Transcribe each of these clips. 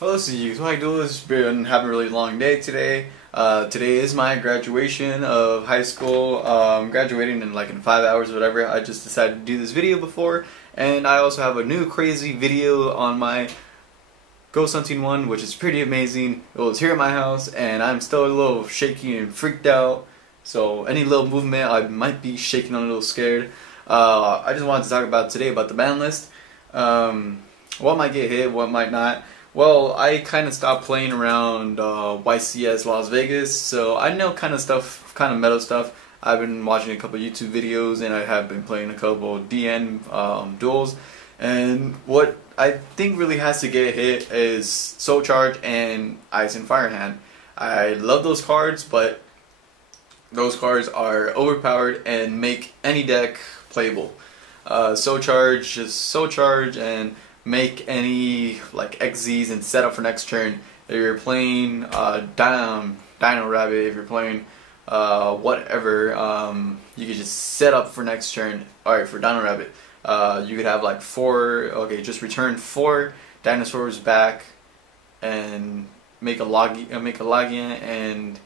Hello, this is Yugioh. How you doing? It's been having a really long day today. Today is my graduation of high school. Graduating in 5 hours or whatever. I just decided to do this video before, and I also have a new crazy video on my ghost hunting one, which is pretty amazing. It was here at my house, and I'm still a little shaky and freaked out. So any little movement, I might be shaking, I'm a little scared. I just wanted to talk about today about the ban list. What might get hit, what might not. Well, I kind of stopped playing around YCS Las Vegas, so I know kind of stuff, kind of meta stuff. I've been watching a couple YouTube videos, and I have been playing a couple DN duels. And what I think really has to get hit is Soul Charge and Ice and Fire Hand. I love those cards, but those cards are overpowered and make any deck playable. Soul Charge, just Soul Charge and make any XZs and set up for next turn. If you're playing Dino Rabbit, if you're playing whatever, you could just set up for next turn. Alright, for Dino Rabbit, you could have just return 4 dinosaurs back and make a Lagian and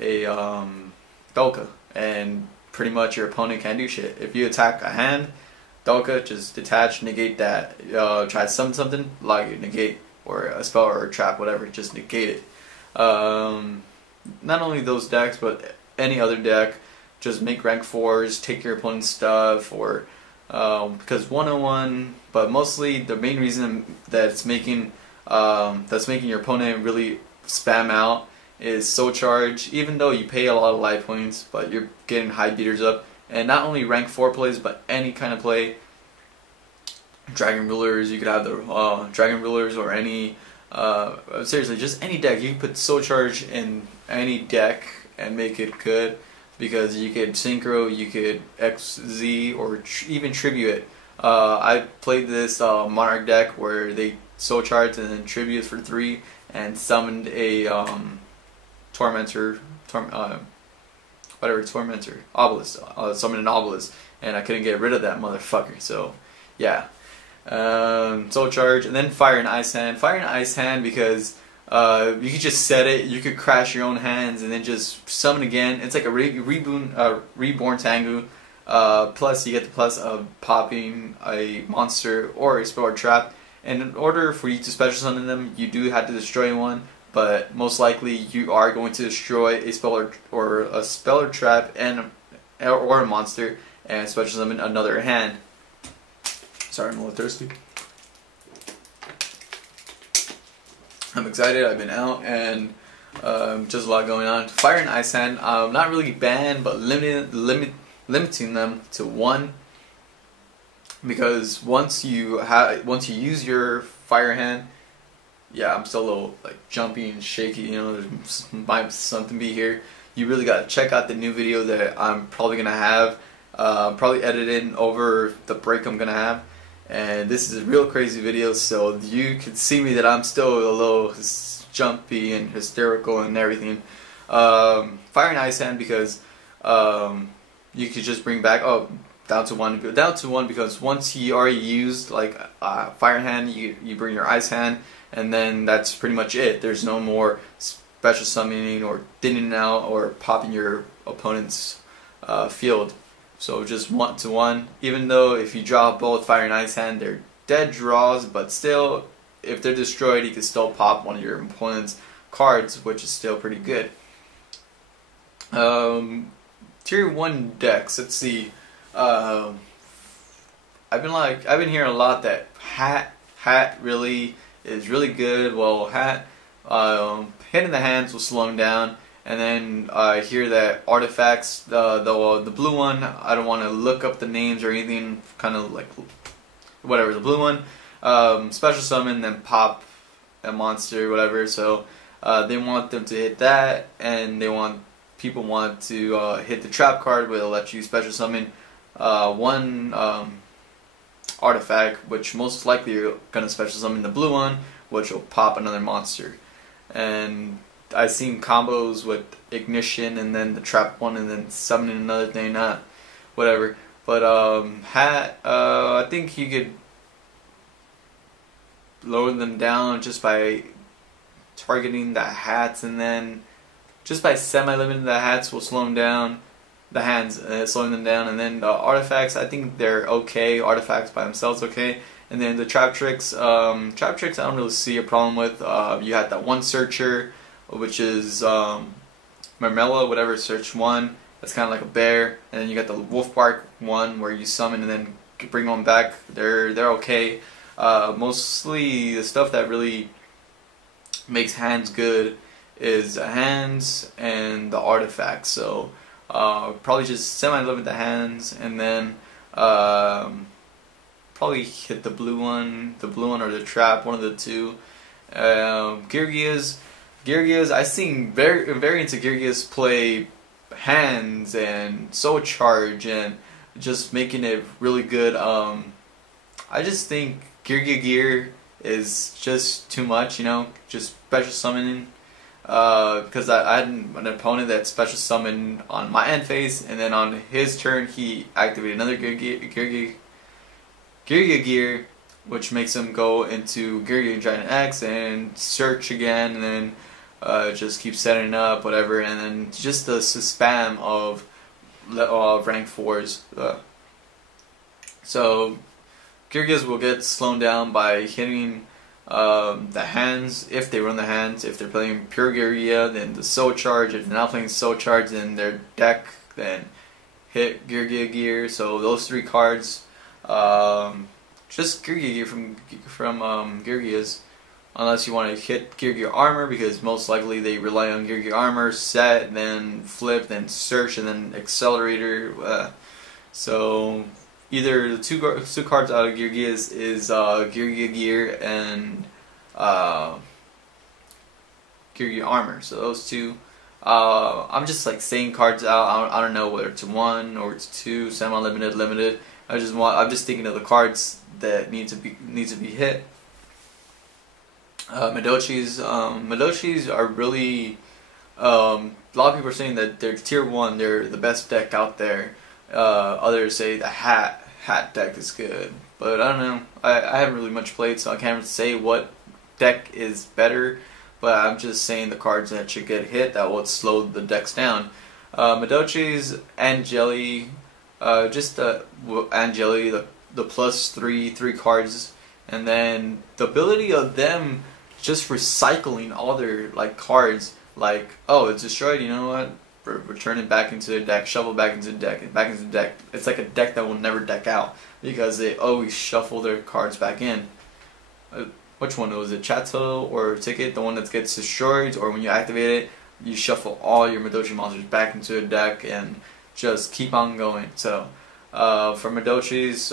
a Dolka, and pretty much your opponent can't do shit. If you attack a hand, Dolka, just detach, negate that. Try to summon something, Lagian, negate, or a spell or a trap, whatever, just negate it. Not only those decks, but any other deck, just make rank 4s, take your opponent's stuff, or because 101. But mostly the main reason that it's making your opponent really spam out is Soul Charge. Even though you pay a lot of life points, but you're getting high beaters up. And not only rank 4 plays, but any kind of play. Dragon Rulers, you could have the Dragon Rulers, or any, seriously, just any deck. You can put Soul Charge in any deck and make it good, because you could Synchro, you could XZ, or even Tribute it. I played this Monarch deck where they Soul Charged and then Tribute for 3 and summoned a Tormentor, Obelisk, summoned an Obelisk, and I couldn't get rid of that motherfucker. So, yeah, Soul Charge, and then Fire and Ice Hand. Fire and Ice Hand because you could just set it, you could crash your own hands, and then just summon again. It's like a reborn Tengu. Plus, you get the plus of popping a monster or a spell or trap. And in order for you to special summon them, you do have to destroy one. But most likely you are going to destroy a spell or a spell or trap or a monster and special summon another hand. Sorry, I'm a little thirsty. I'm excited. I've been out and just a lot going on. Fire and Ice Hand, not really banned, but limiting them to 1, because once you use your Fire Hand. Yeah, I'm still a little jumpy and shaky, you know, there might something be here. You really gotta check out the new video that I'm probably gonna have, probably edited over the break I'm gonna have. And this is a real crazy video, so you can see me that I'm still a little jumpy and hysterical and everything. Fire and Ice Hand because you could just bring back, down to one because once you already used Fire Hand, you bring your Ice Hand, and then that's pretty much it. There's no more special summoning or thinning out or popping your opponent's field. So just 1 to 1. Even though if you draw both Fire and Ice Hand, they're dead draws, but still, if they're destroyed, you can still pop one of your opponent's cards, which is still pretty good. Tier 1 decks. Let's see. I've been hearing a lot that h.a.t really is really good. Well, h.a.t hitting the hands will slow them down, and then I hear that artifacts, the blue one, I don't want to look up the names or anything, kind of whatever, the blue one, special summon, then pop a monster, whatever. So they want them to hit that, and people want to hit the trap card, where they'll let you special summon one artifact, which most likely you're going to special summon the blue one, which will pop another monster. And I've seen combos with Ignition and then the trap one and then summoning another thing, whatever. But h.a.t, I think you could lower them down just by targeting the hats, and then just by semi-limiting the hats will slow them down. The hands, slowing them down, and then the artifacts, I think they're okay. Artifacts by themselves, okay. And then the trap tricks I don't really see a problem with. You had that one searcher, which is Marmella, whatever, search one. That's kind of like a bear. And then you got the wolf bark one where you summon and then bring one back. They're okay. Mostly the stuff that really makes hands good is the hands and the artifacts. So probably just semi-limit the hands, and then probably hit the blue one or the trap, one of the two. Yugiohs, I've seen variants of Yugiohs play hands and soul charge and just making it really good. I just think Yugioh gear is just too much, you know, just special summoning. Because I had an opponent that special summoned on my end phase, and then on his turn he activated another Yugioh gear, which makes him go into Yugioh Giant X and search again, and then just keep setting up whatever, and then just the spam of rank 4s. So Yugiohs will get slowed down by hitting the hands, if they run the hands. If they're playing pure Yugioh, then the soul charge. If they're not playing soul charge, then their deck, then hit Yugioh gear. So those three cards, just Yugioh gear from Yugiohs, unless you want to hit Yugioh armor, because most likely they rely on Yugioh armor, set, then flip, then search, and then accelerator. So either the two cards out of Yugiohs is Yugioh gear and Yugioh armor. So those two. I'm just like saying cards out. I don't know whether it's one or it's two, semi-limited, limited. I'm just thinking of the cards that need to be hit. Madochis are really. A lot of people are saying that they're tier 1. They're the best deck out there. Others say the hat deck is good, but I don't know. I haven't really much played, so I can't say what deck is better. But I'm just saying the cards that should get hit that will slow the decks down. Madochis, Angeli, just Angeli, the plus three cards, and then the ability of them just recycling all their cards. Like, oh, it's destroyed. You know what? Return it back into the deck, shuffle back into the deck, and back into the deck. It's like a deck that will never deck out because they always shuffle their cards back in. Which one was it? H.a.t or Ticket? The one that gets destroyed, or when you activate it, you shuffle all your Madochi monsters back into the deck and just keep on going. So for Madochis,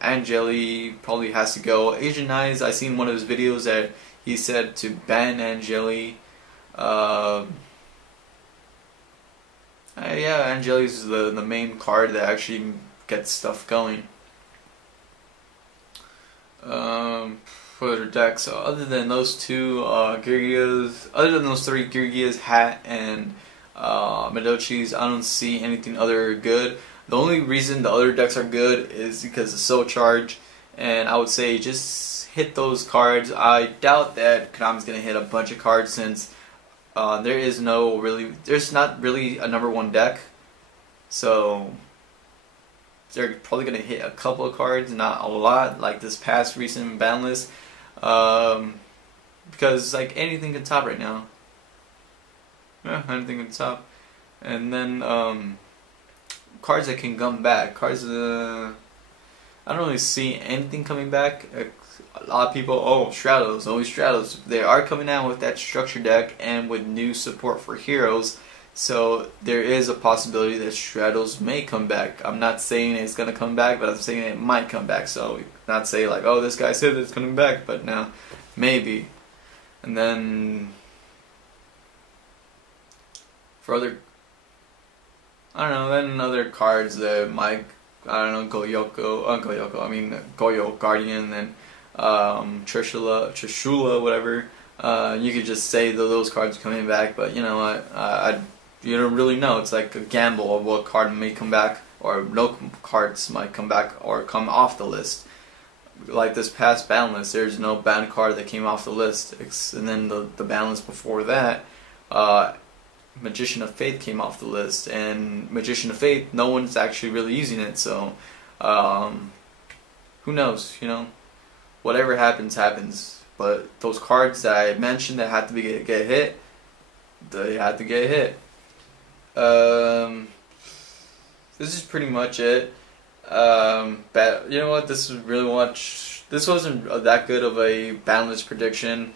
Angeli probably has to go. Asian Eyes, I seen one of his videos that he said to ban Angeli. Yeah, Angeli's is the main card that actually gets stuff going. For their deck. So other than those two Yugiohs, other than those three Yugiohs, Hat, and Madochis, I don't see anything other good. The only reason the other decks are good is because of Soul Charge, and I would say just hit those cards. I doubt that Konami's gonna hit a bunch of cards since there's not really a #1 deck, so they're probably gonna hit a couple of cards, not a lot, like this past recent ban list, because anything can top right now. Yeah, anything can top, and then cards that can come back. Cards I don't really see anything coming back. A lot of people, Stratos, always Stratos. They are coming out with that structure deck and with new support for heroes. So there is a possibility that Stratos may come back. I'm not saying it's going to come back, but I'm saying it might come back. So not say oh, this guy said it's coming back, but now maybe. And then for other, I don't know, then other cards that might, I don't know, Goyo Guardian, and Trishula, whatever. You could just say that those cards are coming back, but you know what? You don't really know. It's like a gamble of what card may come back, or no cards might come back or come off the list. like this past ban list, there's no banned card that came off the list, and then the ban list before that, Magician of Faith came off the list, and Magician of Faith, no one's actually really using it, so who knows, you know, whatever happens, happens. But those cards that I mentioned that had to get hit, they had to get hit. This is pretty much it. But you know what? This was really much. This wasn't that good of a boundless prediction.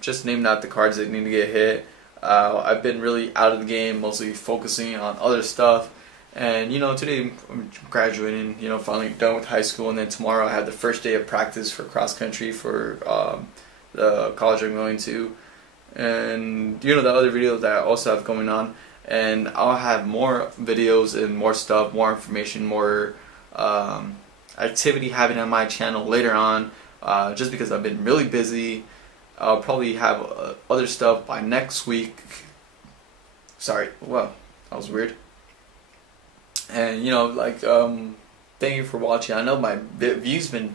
Just named out the cards that need to get hit. I've been really out of the game, mostly focusing on other stuff. And you know, today I'm graduating. You know, finally done with high school, and then tomorrow I have the first day of practice for cross country for the college I'm going to. And you know, the other videos that I also have going on. And I'll have more videos and more stuff, more information, more activity happening on my channel later on, just because I've been really busy. I'll probably have other stuff by next week. Sorry, well, that was weird. And you know, like, thank you for watching. I know my views been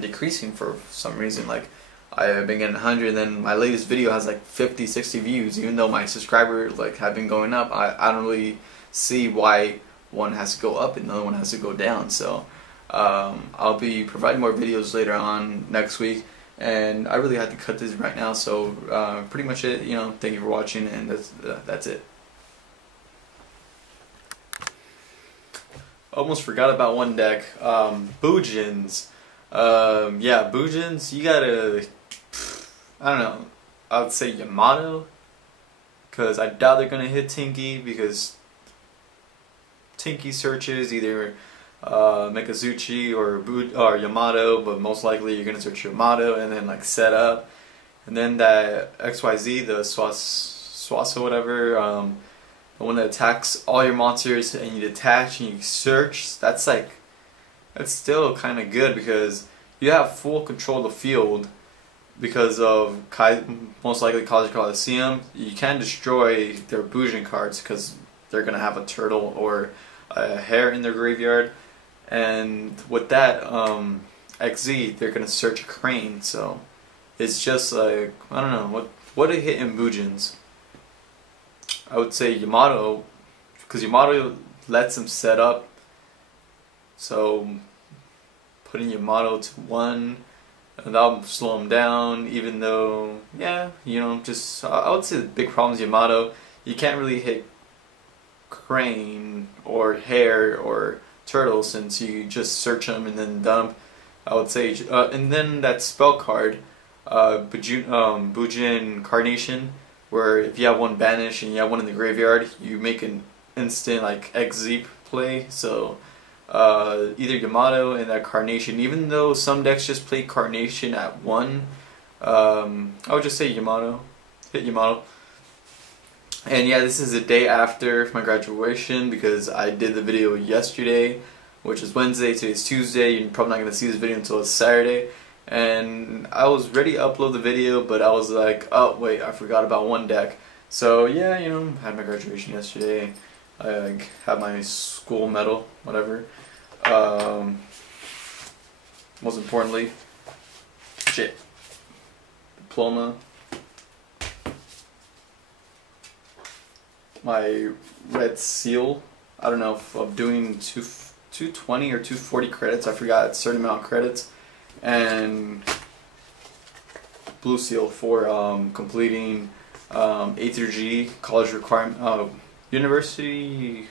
decreasing for some reason. Like, I've been getting 100, and then my latest video has like 50, 60 views, even though my subscribers like have been going up. I don't really see why one has to go up and the other one has to go down. So I'll be providing more videos later on next week, and I really had to cut this right now. So pretty much it. You know, thank you for watching, and that's it. Almost forgot about one deck, Boojins. Yeah, Boojins, you gotta, I don't know, I would say Yamato, because I doubt they're gonna hit Tinky, because Tinky searches either Mikazuchi or Yamato, but most likely you're gonna search Yamato and then like set up, and then that XYZ, the Swasa whatever, the one that attacks all your monsters and you detach and you search, that's still kind of good because you have full control of the field because of most likely College Coliseum. You can destroy their Boujin cards because they're going to have a turtle or a hare in their graveyard. And with that XZ, they're going to search a crane. So it's just like, I don't know, what a hit in Boujins. I would say Yamato, because Yamato lets them set up. So putting Yamato to 1, that'll slow him down, even though, yeah, you know, just, I would say the big problem is Yamato. You can't really hit crane or hare or turtle since you just search them and then dump. I would say, and then that spell card, Boujin Carnation, where if you have one banish and you have one in the graveyard, you make an instant like XZ play. So either Yamato and that Carnation, even though some decks just play Carnation at 1, I would just say Yamato, hit Yamato. And yeah, this is the day after my graduation because I did the video yesterday, which is Wednesday. Today's Tuesday. You're probably not going to see this video until it's Saturday. And I was ready to upload the video, but I was like, oh wait, I forgot about one deck. So yeah, you know, I had my graduation yesterday. I had my school medal, whatever. Most importantly, diploma. My red seal. I don't know if I'm doing 220 or 240 credits. I forgot a certain amount of credits. And blue seal for completing A through G college requirement, university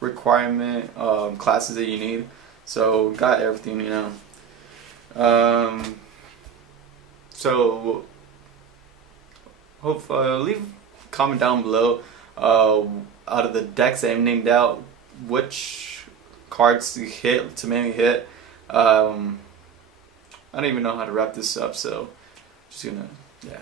requirement classes that you need. So got everything, you know. So leave a comment down below out of the decks that I've named out, which cards to mainly hit. I don't even know how to wrap this up, so just gonna, yeah.